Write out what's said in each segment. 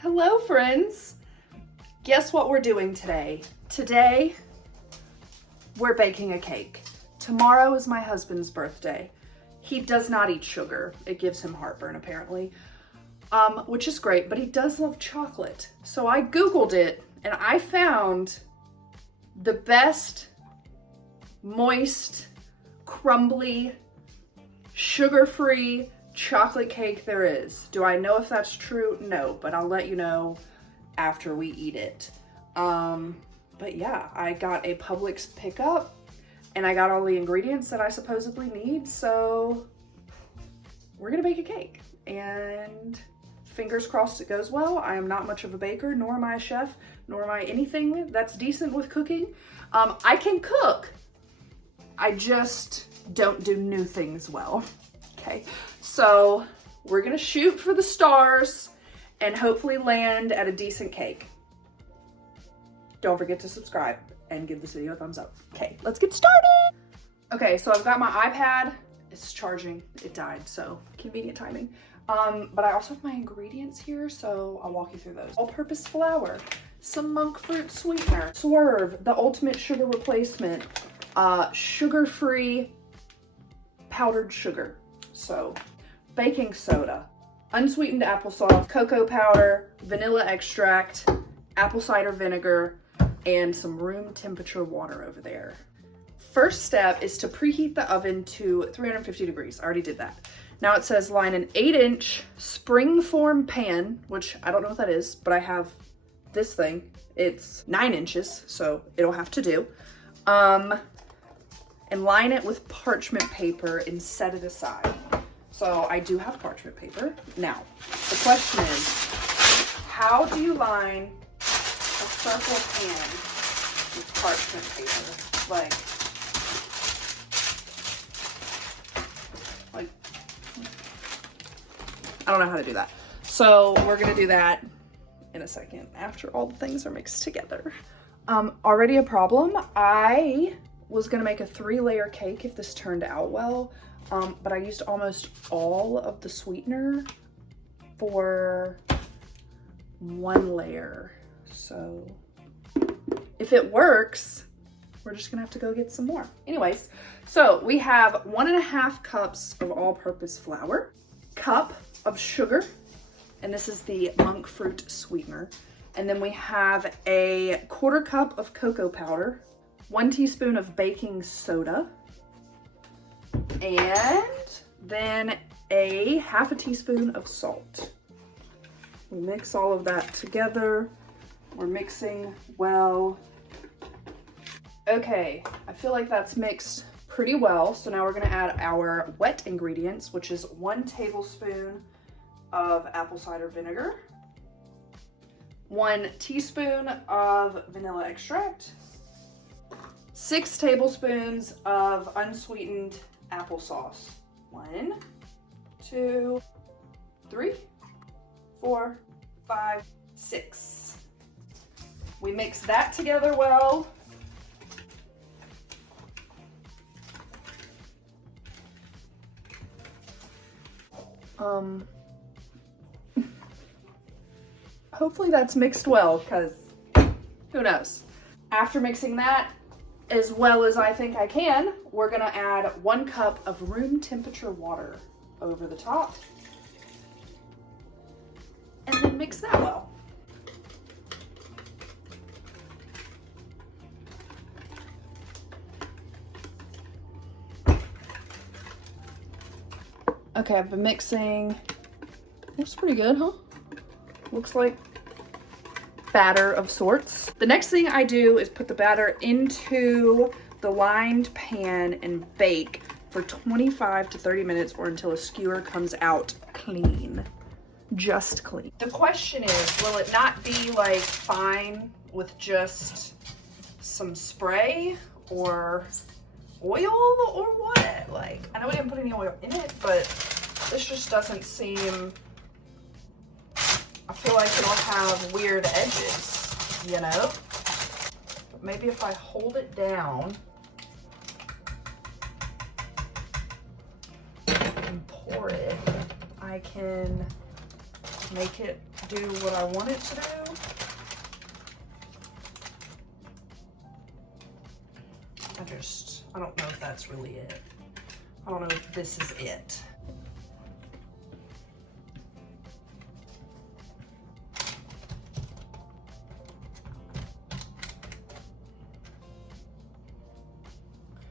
Hello friends! Guess what we're doing today? Today, we're baking a cake. Tomorrow is my husband's birthday. He does not eat sugar. It gives him heartburn apparently, which is great, but he does love chocolate. So I Googled it and I found the best moist, crumbly, sugar-free chocolate cake there is. Do I know if that's true? No, but I'll let you know after we eat it. But yeah, I got a Publix pickup and I got all the ingredients that I supposedly need, so we're gonna bake a cake and fingers crossed it goes well. I am not much of a baker, nor am I a chef, nor am I anything that's decent with cooking. I can cook, I just don't do new things well. Okay, so we're gonna shoot for the stars and hopefully land at a decent cake. Don't forget to subscribe and give this video a thumbs up. Okay, let's get started. Okay, so I've got my iPad. It's charging, it died, so convenient timing. But I also have my ingredients here, so I'll walk you through those. All-purpose flour, some monk fruit sweetener, Swerve, the ultimate sugar replacement, sugar-free powdered sugar. So, baking soda, unsweetened applesauce, cocoa powder, vanilla extract, apple cider vinegar, and some room temperature water over there. First step is to preheat the oven to 350 degrees. I already did that. Now it says line an 8-inch springform pan, which I don't know what that is, but I have this thing. It's 9 inches, so it'll have to do. And line it with parchment paper and set it aside. So I do have parchment paper. Now, the question is, how do you line a circle pan with parchment paper? Like, I don't know how to do that. So we're gonna do that in a second after all the things are mixed together. Already a problem. I was gonna make a 3-layer cake if this turned out well, but I used almost all of the sweetener for 1 layer. So if it works, we're just gonna have to go get some more. Anyways, so we have 1.5 cups of all-purpose flour, cup of sugar, and this is the monk fruit sweetener. And then we have a 1/4 cup of cocoa powder, 1 teaspoon of baking soda, and then a 1/2 teaspoon of salt. We mix all of that together. We're mixing well. Okay, I feel like that's mixed pretty well. So now we're gonna add our wet ingredients, which is 1 tablespoon of apple cider vinegar, 1 teaspoon of vanilla extract, 6 tablespoons of unsweetened applesauce. 1, 2, 3, 4, 5, 6. We mix that together well. Hopefully that's mixed well, because who knows. After mixing that as well as I think I can, we're gonna add 1 cup of room temperature water over the top and then mix that well. Okay, I've been mixing. Looks pretty good, huh? Looks like batter of sorts. The next thing I do is put the batter into the lined pan and bake for 25 to 30 minutes or until a skewer comes out clean. Just clean. The question is, will it not be like fine with just some spray or oil or what? Like, I know we didn't put any oil in it, but this just doesn't seem, I feel like it'll have weird edges, you know? But maybe if I hold it down and pour it, I can make it do what I want it to do. I don't know if that's really it. I don't know if this is it.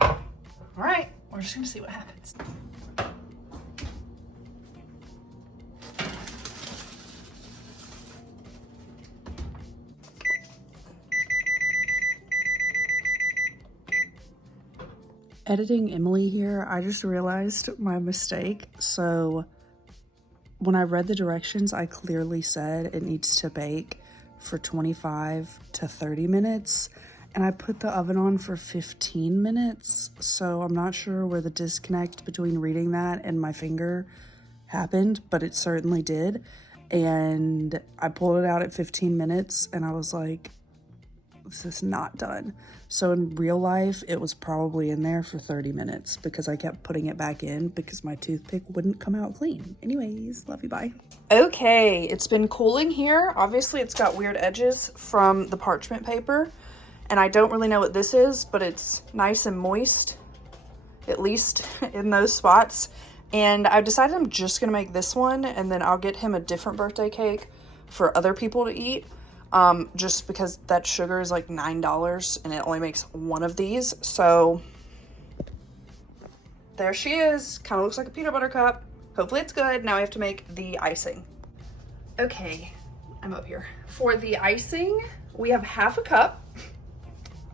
All right, we're just gonna see what happens. Editing Emily here, I just realized my mistake. So when I read the directions, I clearly said it needs to bake for 25 to 30 minutes. And I put the oven on for 15 minutes. So I'm not sure where the disconnect between reading that and my finger happened, but it certainly did. And I pulled it out at 15 minutes and I was like, this is not done. So in real life, it was probably in there for 30 minutes because I kept putting it back in because my toothpick wouldn't come out clean. Anyways, love you, bye. Okay, it's been cooling here. Obviously, it's got weird edges from the parchment paper, and I don't really know what this is, but it's nice and moist, at least in those spots. And I've decided I'm just gonna make this one, and then I'll get him a different birthday cake for other people to eat. Just because that sugar is like $9 and it only makes one of these. So there she is. Kind of looks like a peanut butter cup. Hopefully it's good. Now I have to make the icing. Okay, I'm up here. For the icing, we have half a cup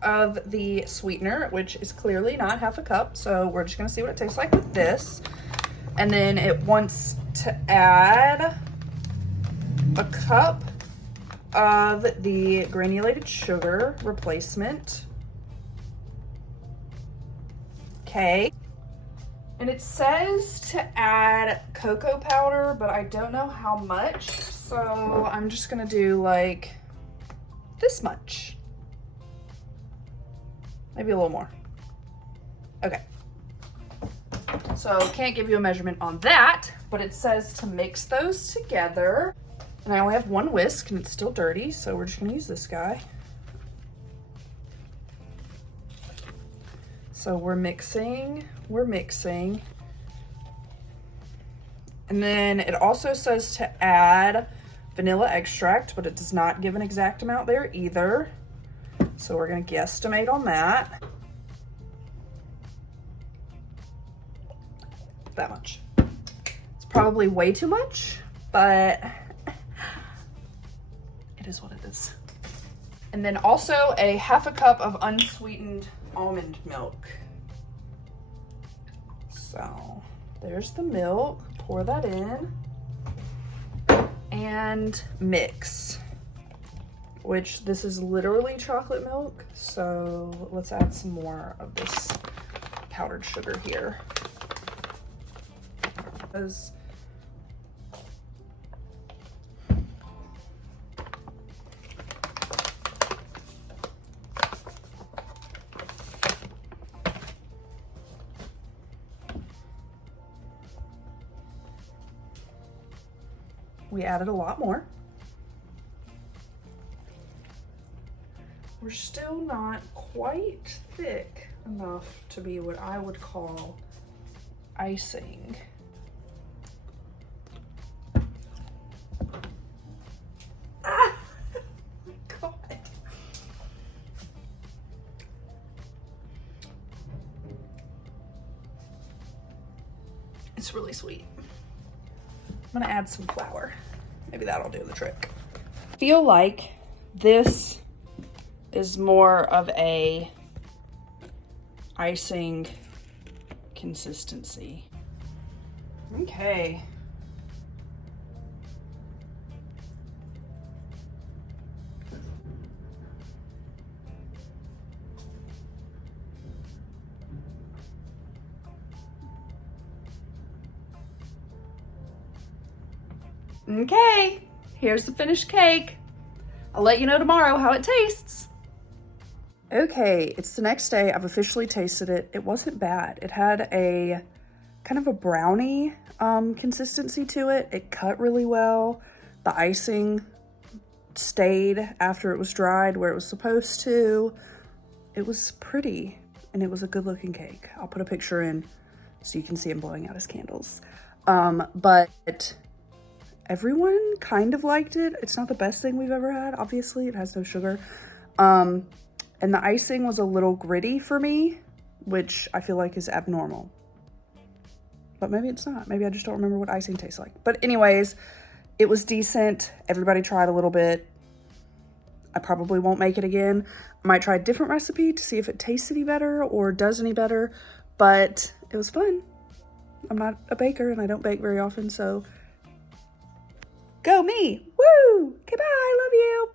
of the sweetener, which is clearly not half a cup. So we're just gonna see what it tastes like with this. And then it wants to add a cup of the granulated sugar replacement. Okay. And it says to add cocoa powder, but I don't know how much. So I'm just gonna do like this much. Maybe a little more. Okay. So can't give you a measurement on that, but it says to mix those together. And I only have one whisk and it's still dirty, so we're just gonna use this guy. So we're mixing. And then it also says to add vanilla extract, but it does not give an exact amount there either. So we're gonna guesstimate on that. That much. It's probably way too much, but it is what it is. And then also a half a cup of unsweetened almond milk. So there's the milk, pour that in and mix, which this is literally chocolate milk. So let's add some more of this powdered sugar here. Because we added a lot more. We're still not quite thick enough to be what I would call icing. Ah! God. It's really sweet. I'm gonna add some flour. Maybe that'll do the trick. I feel like this is more of a icing consistency. Okay. Okay, here's the finished cake. I'll let you know tomorrow how it tastes. Okay, it's the next day. I've officially tasted it. It wasn't bad. It had a kind of a brownie consistency to it. It cut really well. The icing stayed after it was dried where it was supposed to. It was pretty, and it was a good looking cake. I'll put a picture in so you can see him blowing out his candles. But everyone kind of liked it. It's not the best thing we've ever had, obviously. It has no sugar. And the icing was a little gritty for me, which I feel like is abnormal. But maybe it's not. Maybe I just don't remember what icing tastes like. But anyways, it was decent. Everybody tried a little bit. I probably won't make it again. I might try a different recipe to see if it tastes any better or does any better, but it was fun. I'm not a baker and I don't bake very often, so go me. Woo! Okay, bye. Love you.